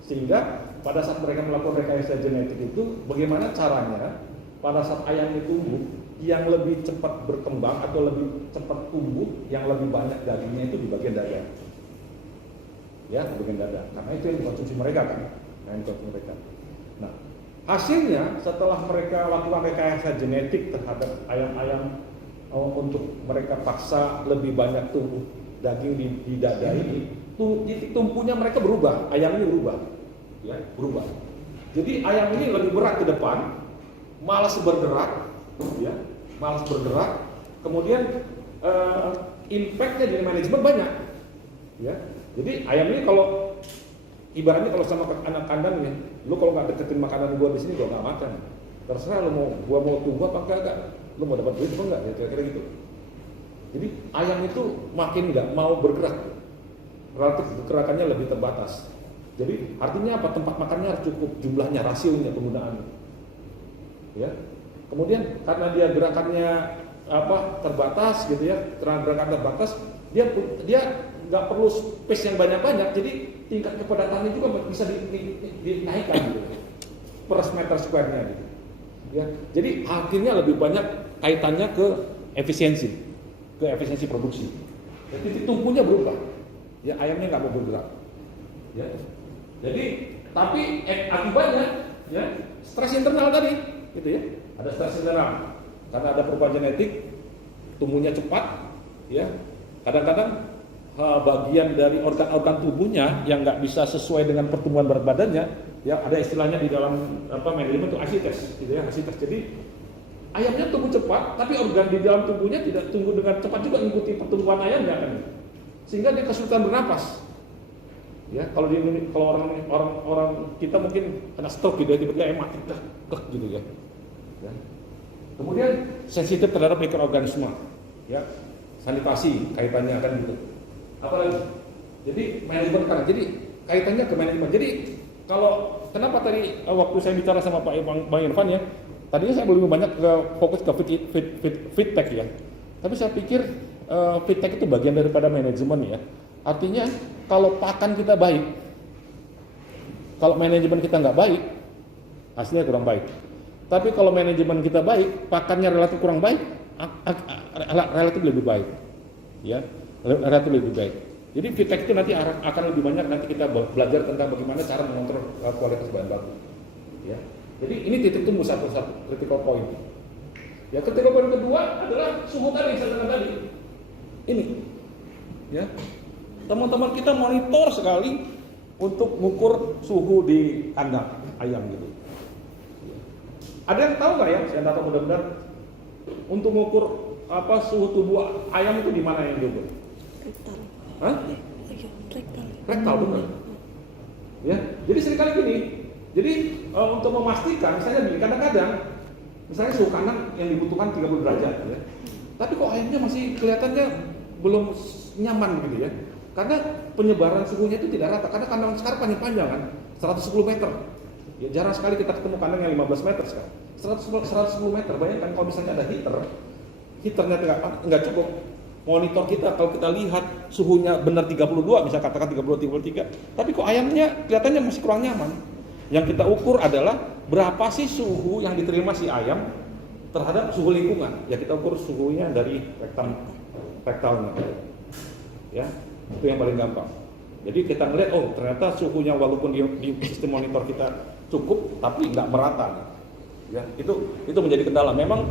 sehingga pada saat mereka melakukan rekayasa genetik itu, bagaimana caranya pada saat ayamnya tumbuh yang lebih cepat berkembang atau lebih cepat tumbuh, yang lebih banyak dagingnya itu di bagian dada, ya, di bagian dada, karena itu yang dikonsumsi mereka kan, Nah, hasilnya setelah mereka lakukan rekayasa genetik terhadap ayam-ayam untuk mereka paksa lebih banyak tumbuh daging di dada ini, titik tumpunya mereka berubah, ayam ini berubah, ya, berubah. Jadi ayam ini lebih berat ke depan, malas bergerak, ya, malas bergerak. Kemudian impactnya di manajemen banyak, ya. Jadi ayam ini kalau ibaratnya kalau sama anak kandang nih, lu kalau nggak deketin makanan gua di sini gua nggak makan. Terserah lu gua mau tunggu apa enggak. Lu mau dapat duit apa enggak, ya, kira-kira gitu. Jadi ayam itu makin nggak mau bergerak, relatif gerakannya lebih terbatas. Jadi artinya apa? Tempat makannya harus cukup, jumlahnya, rasionya, penggunaannya. Ya. Kemudian karena dia gerakannya terbatas gitu ya, gerakan terbatas, dia nggak perlu space yang banyak-banyak, jadi tingkat kepadatannya juga bisa dinaikkan gitu, per meter square-nya gitu. Ya, jadi akhirnya lebih banyak kaitannya ke efisiensi produksi. Ya, titik tumpunya berubah. Ya, ayamnya nggak mau bergerak. Ya, jadi tapi akibatnya ya stres internal tadi, gitu ya. Ada stres internal karena ada perubahan genetik, tumbuhnya cepat. Ya, kadang-kadang bagian dari organ-organ tubuhnya yang nggak bisa sesuai dengan pertumbuhan berat badannya. Ya, ada istilahnya di dalam manajemen itu asites, gitu ya, asites. Jadi ayamnya tumbuh cepat, tapi organ di dalam tubuhnya tidak tumbuh dengan cepat juga mengikuti pertumbuhan ayamnya kan, sehingga dia kesulitan bernapas. Ya, kalau orang kita mungkin kena stroke gitu, tiba-tiba mati, gitu ya. Ya. Kemudian sensitif terhadap mikroorganisme, ya, sanitasi kaitannya kan gitu. Apalagi, jadi manajemen kan, jadi kaitannya ke manajemen. Jadi kalau kenapa tadi waktu saya bicara sama Bang Irfan ya, tadinya saya belum banyak fokus ke feedback ya, tapi saya pikir feedback itu bagian daripada manajemen ya. Artinya kalau pakan kita baik, kalau manajemen kita nggak baik, hasilnya kurang baik. Tapi kalau manajemen kita baik, pakannya relatif kurang baik, relatif lebih baik, ya, relatif lebih baik. Jadi feedback itu nanti akan lebih banyak, nanti kita belajar tentang bagaimana cara mengontrol kualitas bahan baku. Ya. Jadi ini titik tumbuh satu critical point. Ya, critical point kedua adalah suhu tadi, saya katakan tadi. Ini, ya, teman-teman kita monitor sekali untuk mengukur suhu di kandang ayam gitu. Ada yang tahu nggak ya? Saya nggak tahu benar-benar untuk mengukur suhu tubuh ayam itu di mana yang diukur? Hah? Rektal benar. Ya, jadi seringkali gini. Jadi untuk memastikan, misalnya begini, kadang-kadang misalnya suhu kandang yang dibutuhkan 30 derajat, ya. Tapi kok ayamnya masih kelihatannya nyaman gitu ya. Karena penyebaran suhunya itu tidak rata. Karena kandang sekarang panjang kan, 110 meter. Ya, jarang sekali kita ketemu kandang yang 15 meter sekarang. 110 meter. Bayangkan kalau misalnya ada heaternya nggak cukup. Monitor kita kalau kita lihat suhunya benar 32, misalnya katakan 32, 33, tapi kok ayamnya kelihatannya masih kurang nyaman. Yang kita ukur adalah berapa sih suhu yang diterima si ayam terhadap suhu lingkungan. Ya kita ukur suhunya dari rektalnya. Ya, itu yang paling gampang. Jadi kita ngelihat, oh ternyata suhunya walaupun di sistem monitor kita cukup, tapi nggak merata. Ya, itu menjadi kendala. Memang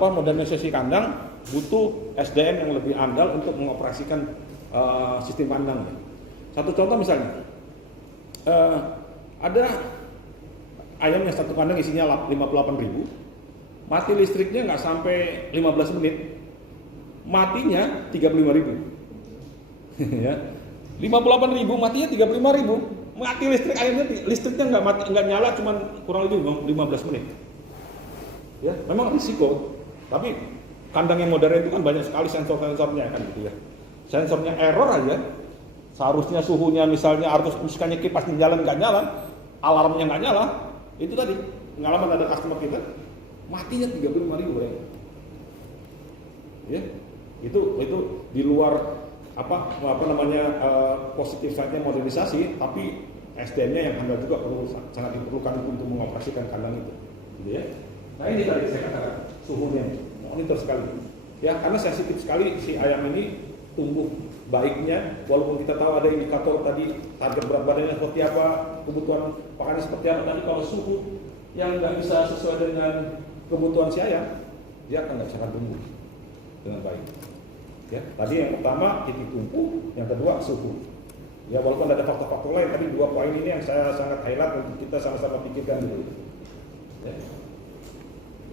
modernisasi kandang butuh SDM yang lebih andal untuk mengoperasikan sistem kandang. Satu contoh misalnya, ada ayam yang satu kandang isinya 58.000, mati listriknya nggak sampai 15 menit, matinya 35.000. Ya, 58.000 matinya 35.000, mati listrik ayamnya, listriknya nggak nyala, cuman kurang lebih 15 menit. Ya, memang risiko, tapi kandang yang modern itu kan banyak sekali sensor-sensornya kan gitu ya. Sensornya error aja, seharusnya suhunya misalnya harus misalnya kipasnya jalan nggak nyala, alarmnya nggak nyala, itu tadi pengalaman ada customer kita matinya 35.000 ya. Ya, itu di luar positif side-nya modernisasi, tapi SDM-nya yang handal juga sangat diperlukan untuk mengoperasikan kandang itu, gitu ya. Nah ini tadi saya katakan suhunya monitor sekali, ya karena sensitif sekali si ayam ini tumbuh baiknya, walaupun kita tahu ada indikator tadi target berat badannya seperti apa, kebutuhan pakannya seperti apa, tapi kalau suhu yang nggak bisa sesuai dengan kebutuhan si ayam, dia akan nggak bisa tumbuh dengan baik. Ya, tadi yang pertama titik tumpu, yang kedua suhu. Ya walaupun ada faktor-faktor lain, tapi dua poin ini yang saya sangat highlight untuk kita sama-sama pikirkan dulu. Ya.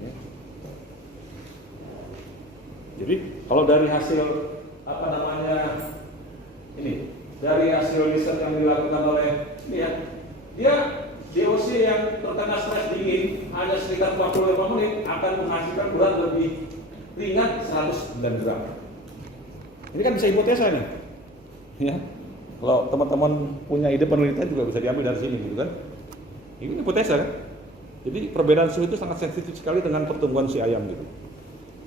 Ya. Jadi kalau dari hasil dari hasil riset yang dilakukan oleh ini ya, dia DOC yang terkena stres dingin hanya sekitar 45 menit akan menghasilkan berat lebih ringan 109 gram. Ini kan bisa hipotesa nih, ya. Kalau teman-teman punya ide penelitian juga bisa diambil dari sini, gitu kan? Ini hipotesa kan? Jadi perbedaan suhu itu sangat sensitif sekali dengan pertumbuhan si ayam gitu.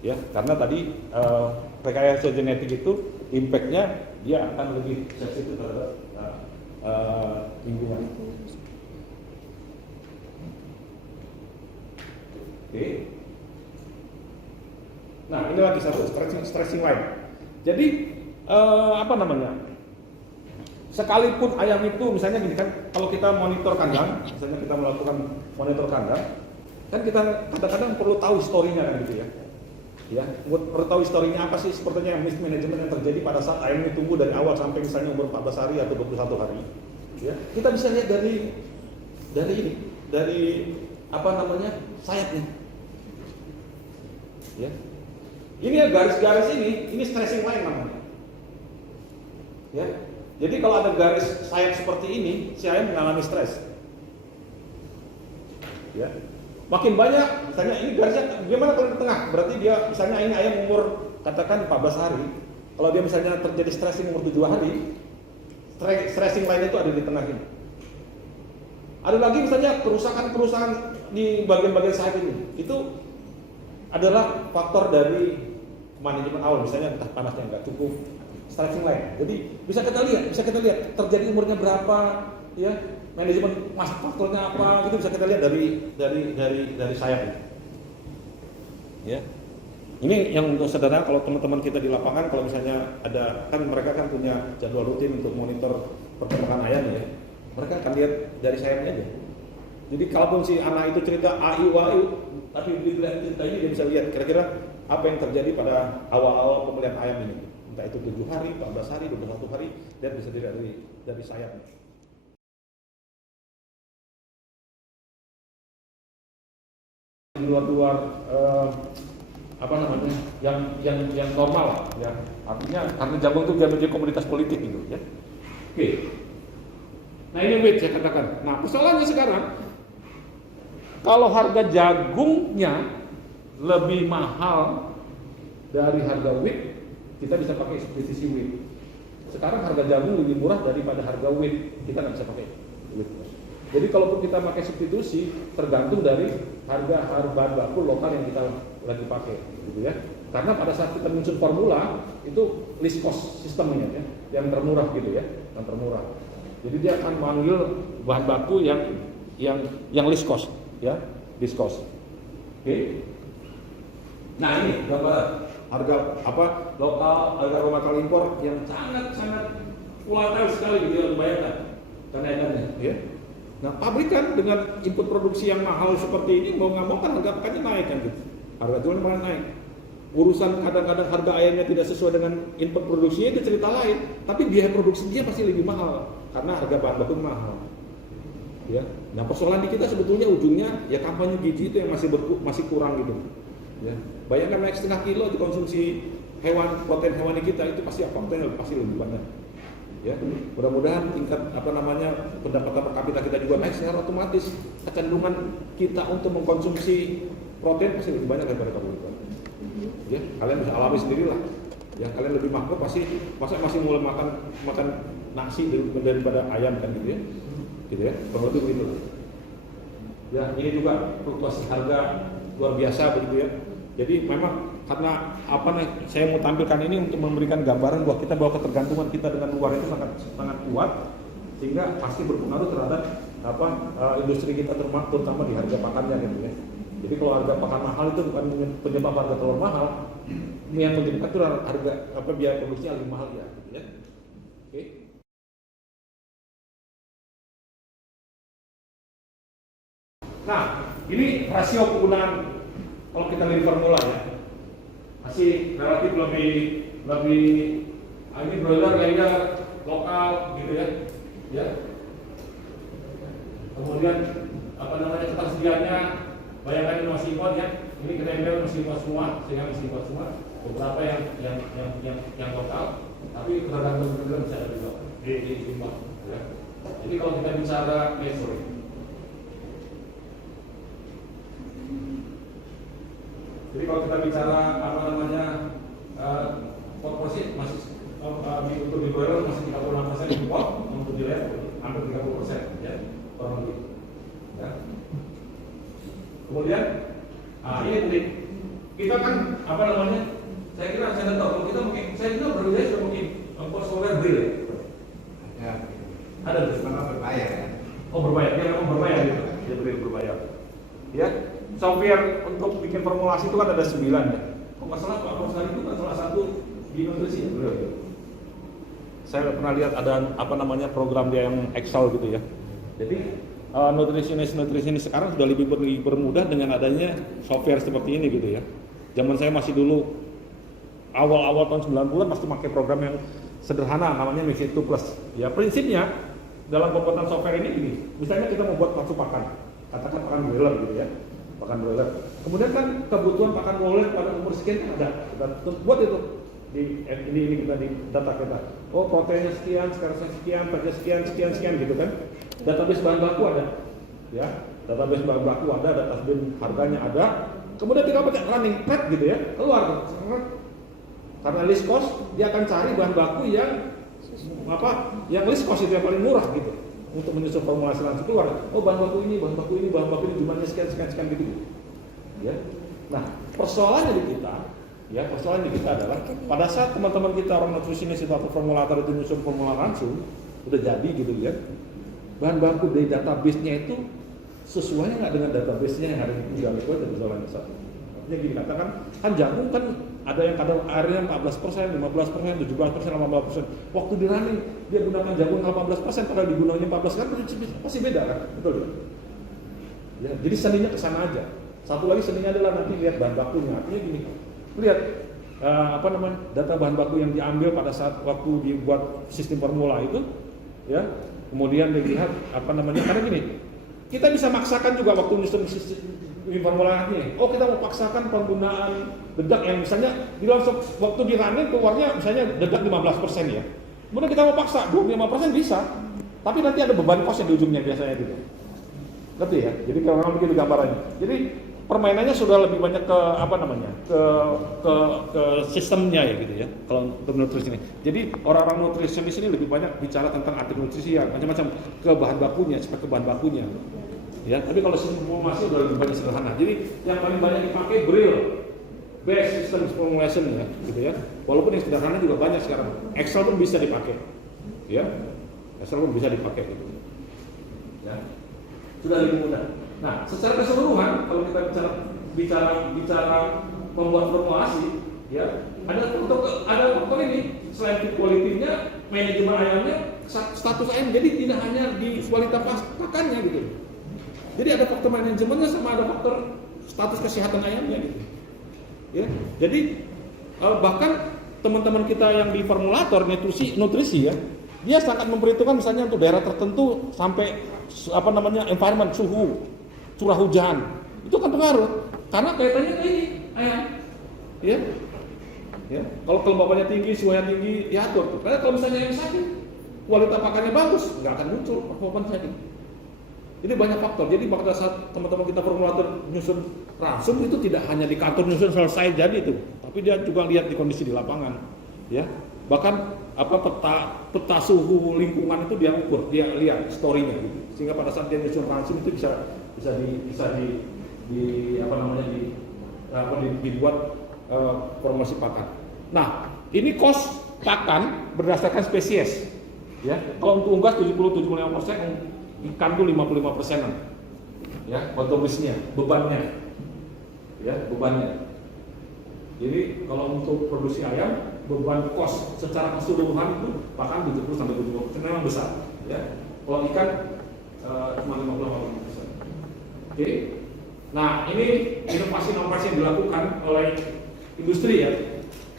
Ya, karena tadi rekayasa genetik itu impact-nya dia akan lebih sensitif terhadap lingkungan. Oke. Nah, ini lagi satu stressing line. Jadi sekalipun ayam itu misalnya gini kan, kalau kita monitor kandang, misalnya kita melakukan monitor kandang, kan kita kadang-kadang perlu tahu historinya kan gitu ya. Ya, perlu tahu historinya apa sih sepertinya mismanagement yang terjadi pada saat ayam ini tumbuh dari awal sampai misalnya umur 14 hari atau 21 hari. Ya, kita bisa lihat dari sayapnya. Ya. Ini garis-garis ini stressing line namanya. Ya. Jadi kalau ada garis sayap seperti ini, si ayam mengalami stres. Ya. Makin banyak, misalnya ini garisnya gimana kalau di tengah? Berarti dia misalnya ini ayam umur katakan 14 hari. Kalau dia misalnya terjadi stressing umur 7 hari, stressing line itu ada di tengah ini. Ada lagi misalnya kerusakan di bagian-bagian sayap ini. Itu adalah faktor dari manajemen awal, misalnya entah panasnya nggak cukup, stressing line. Jadi bisa kita lihat terjadi umurnya berapa, ya, manajemen faktornya apa, gitu bisa kita lihat dari sayap ini. Ya. Ini yang untuk sederhana kalau teman-teman kita di lapangan, kalau misalnya ada kan mereka kan punya jadwal rutin untuk monitor perkembangan ayam ya. Mereka akan lihat dari sayapnya aja. Jadi kalaupun si anak itu cerita AIU, tapi dilihat cerita ini dia bisa lihat kira-kira apa yang terjadi pada awal-awal pemeliharaan ayam ini. Entah itu 7 hari, 14 hari, 21 hari, dan bisa dilihat dari sayapnya. Di luar yang normal ya, artinya karena jagung itu menjadi komoditas politik gitu ya. Oke. Nah ini wheat saya katakan. Nah persoalannya sekarang, kalau harga jagungnya lebih mahal dari harga wheat, kita bisa pakai substitusi wheat. Sekarang harga jagung lebih murah daripada harga wheat, kita nggak bisa pakai wheat. Jadi kalaupun kita pakai substitusi, tergantung dari harga bahan baku lokal yang kita lagi pakai, gitu ya. Karena pada saat kita menyusun formula itu list cost sistemnya ya, yang termurah gitu ya, yang termurah. Jadi dia akan manggil bahan baku yang list cost, ya, list cost. Oke. Nah ini gambaran harga lokal, harga raw material impor yang sangat volatile sekali gitu ya, bayangkan kenaikannya. Ya. Nah pabrikan dengan input produksi yang mahal seperti ini mau nggak mau kan harga pakannya naik kan gitu, harga jualnya malah naik. Urusan kadang-kadang harga ayamnya tidak sesuai dengan input produksinya itu cerita lain, tapi biaya produksi dia pasti lebih mahal karena harga bahan baku mahal. Ya, nah persoalan di kita sebetulnya ujungnya ya kampanye gizi itu yang masih kurang gitu. Ya, bayangkan naik setengah kilo dikonsumsi protein hewani kita itu pasti kontennya pasti lebih banyak. Ya, mudah-mudahan tingkat pendapatan per kapita kita juga naik secara otomatis kecenderungan kita untuk mengkonsumsi protein pasti lebih banyak daripada karbohidrat. Ya, kalian bisa alami sendirilah. Ya, kalian lebih makro pasti masih mulai makan nasi daripada ayam kan gitu ya. Gitu ya, kurang lebih begitu. Ya, ini juga fluktuasi harga luar biasa begitu ya. Jadi memang karena saya mau tampilkan ini untuk memberikan gambaran bahwa ketergantungan kita dengan luar itu sangat kuat sehingga pasti berpengaruh terhadap industri kita terutama di harga pakannya gitu ya. Jadi kalau harga pakan mahal itu bukan penyebab harga telur mahal, yang menyebabkan itu harga biaya produksinya lebih mahal ya gitu ya. Oke. Nah, ini rasio penggunaan kalau kita lihat formula ya, masih relatif lebih ini broiler lainnya lokal gitu ya, ya. Kemudian ketersediaannya, bayangkan ini masih impor ya, ini kita ambil masih impor semua, sehingga masih impor semua. Beberapa yang lokal, tapi tergantung bisa ada juga di impor. Ya. Jadi kalau kita bicara Jadi kalau kita bicara proporsi masih untuk di broiler masih 36% impor, untuk di layar hampir 30% ya, kurang lebih. Ya. Kemudian, ini kita kan saya kira kalau kita mungkin, saya kira berbeda sudah mungkin software grill ya. Ada Memang berbayar ya. Oh berbayar, dia memang berbayar gitu. Dia berbayar. Ya. Software untuk bikin formulasi itu kan ada 9 ya. Kalau nggak salah Pak Rosali itu kan salah satu di nutrisi ya, beliau. Saya pernah lihat ada program dia yang Excel gitu ya. Jadi nutrisionis sekarang sudah lebih bermudah dengan adanya software seperti ini gitu ya. Zaman saya masih dulu awal tahun 90-an masih pakai program yang sederhana namanya Mixit 2 Plus. Ya prinsipnya dalam pembuatan software ini gini. Misalnya kita mau buat nafsu pakan, katakan pakan broiler gitu ya. Pakan broiler. Kemudian kan kebutuhan pakan broiler pada umur sekian ada. Kita buat itu di ini kita di data kita. Oh proteinnya sekian, sekarang sekian, pada sekian gitu kan. Database bahan baku ada. Ya, database bahan baku ada, database harganya ada. Kemudian kita pakai running thread gitu ya, keluar. Karena list cost dia akan cari bahan baku yang list cost itu yang paling murah gitu. Untuk menyusun formulasi langsung keluar. Oh bahan baku ini jumlahnya sekian gitu. Ya. Nah, persoalannya di kita adalah pada saat teman-teman kita orang nutrisinis atau formulator itu menyusun formula langsung udah jadi gitu ya. Bahan baku dari database-nya itu sesuai nggak dengan database-nya yang hari ini itu ada persoalan besar. Artinya gini, katakan kan jagung kan ada yang kadar airnya 14%, 15%, 17%, 18%. Waktu di running dia gunakan jagung 18%, padahal digunakannya 14 kan pasti beda kan, betul ya? Ya, jadi seninya ke sana aja. Satu lagi seninya adalah nanti lihat bahan bakunya. Artinya gini, lihat data bahan baku yang diambil pada saat waktu dibuat sistem formula itu, ya. Kemudian dilihat karena gini, kita bisa maksakan juga waktu nyusun formula ini. Oh kita mau paksakan penggunaan dedak yang misalnya di langsung waktu di running keluarnya misalnya dedak 15% ya. Kemudian kita mau paksa 25% bisa, tapi nanti ada beban kos yang di ujungnya biasanya gitu. Ngerti ya? Jadi kalau begitu gambarannya. Jadi permainannya sudah lebih banyak ke apa namanya ke sistemnya ya gitu ya kalau untuk nutrisi ini. Jadi orang-orang nutrisionis ini lebih banyak bicara tentang arti nutrisi ya macam-macam ke bahan bakunya, sampai ke bahan bakunya. Ya, tapi kalau sistem formulasi udah lebih banyak sederhana. Jadi yang paling banyak dipakai Braille, Base System Formulation ya, gitu ya. Walaupun yang sederhana juga banyak sekarang. Excel pun bisa dipakai, ya. Excel pun bisa dipakai gitu. Ya, sudah lebih mudah. Nah, secara keseluruhan kalau kita bicara membuat formulasi, ya ada faktor ini selain quality-nya, manajemen ayamnya, status ayam jadi tidak hanya di kualitas pakannya gitu. Jadi ada faktor manajemennya sama ada faktor status kesehatan ayamnya gitu. Ya, jadi bahkan teman-teman kita yang di formulator nutrisi ya, dia sangat memperhitungkan misalnya untuk daerah tertentu sampai apa namanya environment, suhu, curah hujan, itu kan pengaruh karena kaitannya ke ini ayam, ya. Ya, kalau kelembabannya tinggi, suhunya tinggi, diatur. Karena kalau misalnya yang sakit, kualitas pakannya bagus, nggak akan muncul performance sakit. Ini banyak faktor. Jadi pada saat teman-teman kita formulator nyusun ransum itu tidak hanya di kantor nyusun selesai jadi itu, tapi dia juga lihat di kondisi di lapangan, ya. Bahkan apa peta suhu lingkungan itu dia ukur, dia lihat story-nya gitu. Sehingga pada saat dia nyusun ransum itu bisa dibuat formulasi pakan. Nah, ini cost pakan berdasarkan spesies. Ya, kalau untuk unggas 70-75%, ikan itu 55%-an. Ya, kontrolnya, bebannya. Jadi kalau untuk produksi ayam, beban cost secara keseluruhan itu pakan 70-75% memang besar. Ya, kalau ikan cuma 55%. Oke. Nah, ini inovasi-inovasi yang dilakukan oleh industri ya.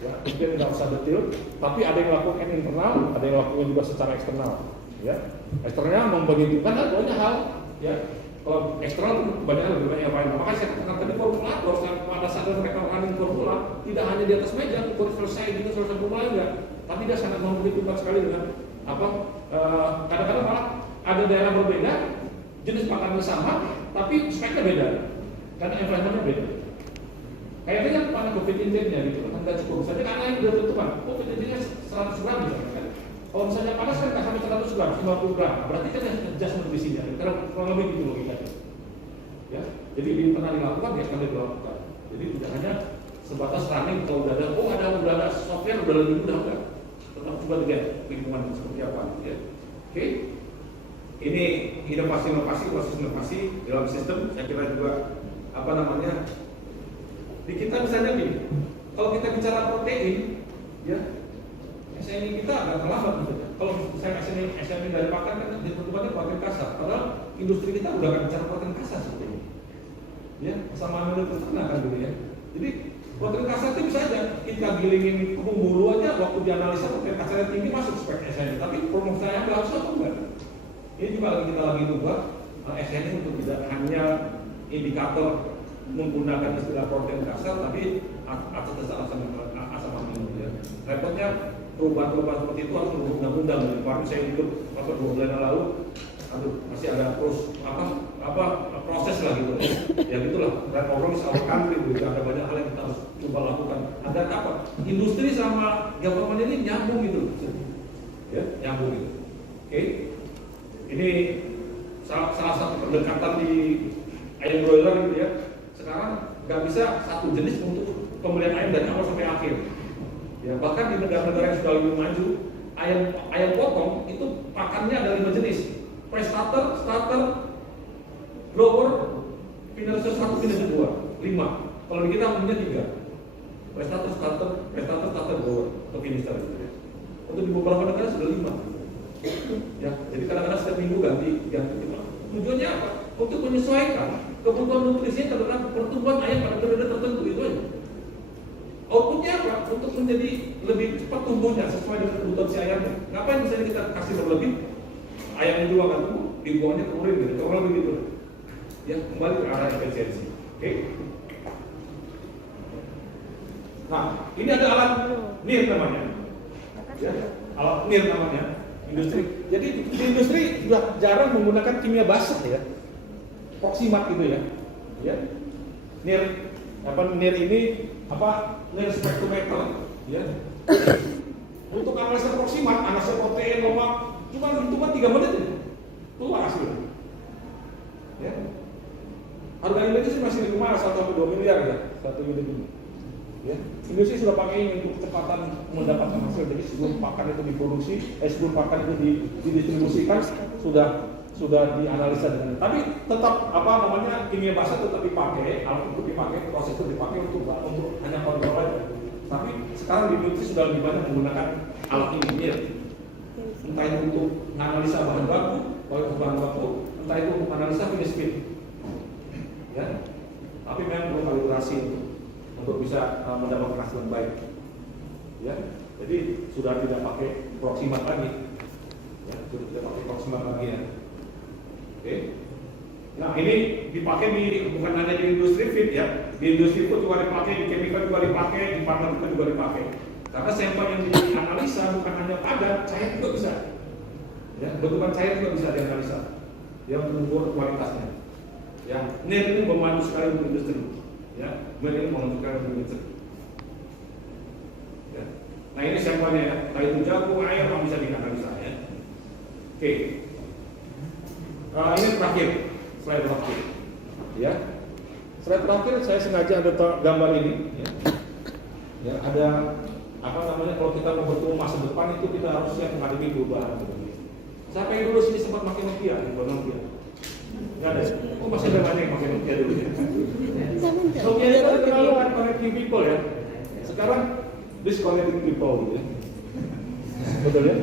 Ya, mungkin tidak usah detail, tapi ada yang lakukan internal, ada yang lakukan juga secara eksternal. Ya, eksternal memperhitungkan banyak hal. Ya, kalau eksternal banyak lebih banyak yang lain. Makanya saya katakan tadi formulator pada saat mereka running formula tidak hanya di atas meja untuk selesai formula enggak, tapi dia sangat memperhitungkan sekali dengan apa? Kadang-kadang malah ada daerah berbeda, jenis pakannya sama, tapi speknya beda, karena environment-nya beda. Kayaknya kan pada COVID intinya gitu kan nggak cukup. Misalnya karena yang udah tentukan, COVID intinya 100 gram misalnya kan. Kalau misalnya panas kan nggak sampai 100 gram, 50 gram. Berarti kan adjustment di sini. Karena kurang lebih gitu logikanya. Ya, jadi ini pernah dilakukan ya sekali dilakukan. Jadi tidak hanya sebatas running kalau udah ada software udah lebih mudah enggak. Tetap coba lihat lingkungan seperti apa. Ya. Oke. Ini inovasi dalam sistem. Saya kira juga apa namanya? Di kita misalnya nih, kalau kita bicara protein, ya SNI kita agak terlambat gitu. Kalau saya SNI dari pakan kan ditentukannya protein kasar, padahal industri kita udah gak bicara protein kasar sebetulnya. Ya, sama amino ternak kan gitu ya. Jadi protein kasar itu bisa aja kita gilingin kebun bulu aja waktu dianalisa protein kasarnya tinggi masuk spek SNI, tapi promosi saya nggak harus atau enggak. Ini juga kita lagi buat SNI untuk tidak hanya indikator menggunakan istilah protein kasar, tapi asam amino ya. Repotnya perubahan seperti itu harus menurut undang-undang. Kemarin saya ikut 2 bulan lalu, masih ada proses lah gitu. Ya gitulah. Dan overall soal country gitu. Ada banyak hal yang kita harus coba lakukan. Ada apa? Industri sama government ini nyambung gitu, ya nyambung gitu. Oke. Ini salah satu pendekatan di ayam broiler gitu ya. Sekarang nggak bisa satu jenis untuk pembelian ayam dari awal sampai akhir. Ya, bahkan di negara-negara yang sudah lebih maju, ayam potong itu pakannya ada 5 jenis. Pre-starter, starter, grower, finisher 1, finisher 2, 5. Kalau di kita punya 3. Pre-starter, starter, grower, atau finisher. Untuk di beberapa negara sudah 5. Ya, jadi kadang-kadang setiap minggu ganti. Tujuannya apa? Untuk menyesuaikan kebutuhan nutrisinya terhadap pertumbuhan ayam pada periode tertentu itu aja. Outputnya apa? Untuk menjadi lebih cepat tumbuhnya sesuai dengan kebutuhan si ayamnya. Ngapain misalnya kita kasih berlebih, ayamnya juga akan tumbuh, dibuangnya ke urin gitu, kalau lebih gitu. Ya, kembali ke arah efisiensi. Oke? Nah, ini ada alat NIR namanya. Ya, alat NIR namanya. Industri. Jadi di industri sudah jarang menggunakan kimia basic ya. Proximat gitu ya. Ya. NIR ini NIR spektrometer, ya. Untuk analisa proximat, analisa protein, lemak, cuma hitungan 3 menit ya. Keluar hasilnya. Ya. Harga Indonesia masih di rumah 1-2 miliar ya, 1 unit ini. Ya. Indonesia sudah pakai ini untuk kecepatan mendapatkan hasil. Jadi sebelum pakan itu diproduksi, sebelum pakan itu didistribusikan sudah dianalisa dengan. Tapi tetap kimia basah tetap dipakai, alat itu dipakai, proses itu dipakai untuk hanya kontrol aja. Tapi sekarang di Indonesia sudah lebih banyak menggunakan alat ini, ya. Entah itu untuk menganalisa bahan baku, entah itu untuk analisa finish feed. Ya. Tapi memang perlu kalibrasi untuk bisa mendapatkan hasil yang baik. Ya. Jadi sudah tidak pakai proximat lagi. Ya, sudah tidak pakai proximat lagi ya. Oke. Nah, ini dipakai bukan hanya di industri feed ya. Di industri food juga dipakai, di chemical juga dipakai, di farmaceutika juga dipakai. Karena sampel yang dianalisa bukan hanya padat, cair juga bisa. Ya, bentukan cair juga bisa dianalisa. Yang mengukur kualitasnya. Yang NIR ini membantu sekali untuk industri. Ya, NIR ini membantu sekali untuk industri. Ya. Nah, ini sampelnya ya. Nah, itu jagung, air yang bisa dianalisa ya. Oke. Ini terakhir, slide terakhir. Ya. Slide terakhir saya sengaja ada gambar ini. Ya, ada kalau kita mau bertemu masa depan itu kita harus siap menghadapi perubahan. Siapa yang dulu sini sempat pakai Nokia, Nokia? Nggak ada. Oh, masih ada banyak yang pakai Nokia dulu ya. Nokia itu terlalu connecting people ya. Sekarang disconnecting people gitu ya. Betul ya?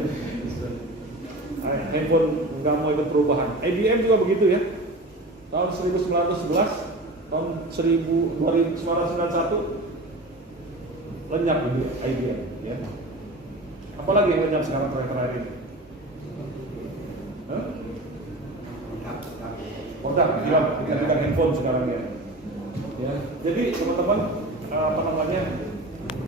Handphone nggak mau ikut perubahan. IBM juga begitu ya. Tahun 1911, tahun 1991 lenyap gitu IBM. Ya. Apalagi yang lenyap sekarang terakhir ini? Produk, ya, handphone sekarang ya. Ya. Jadi teman-teman,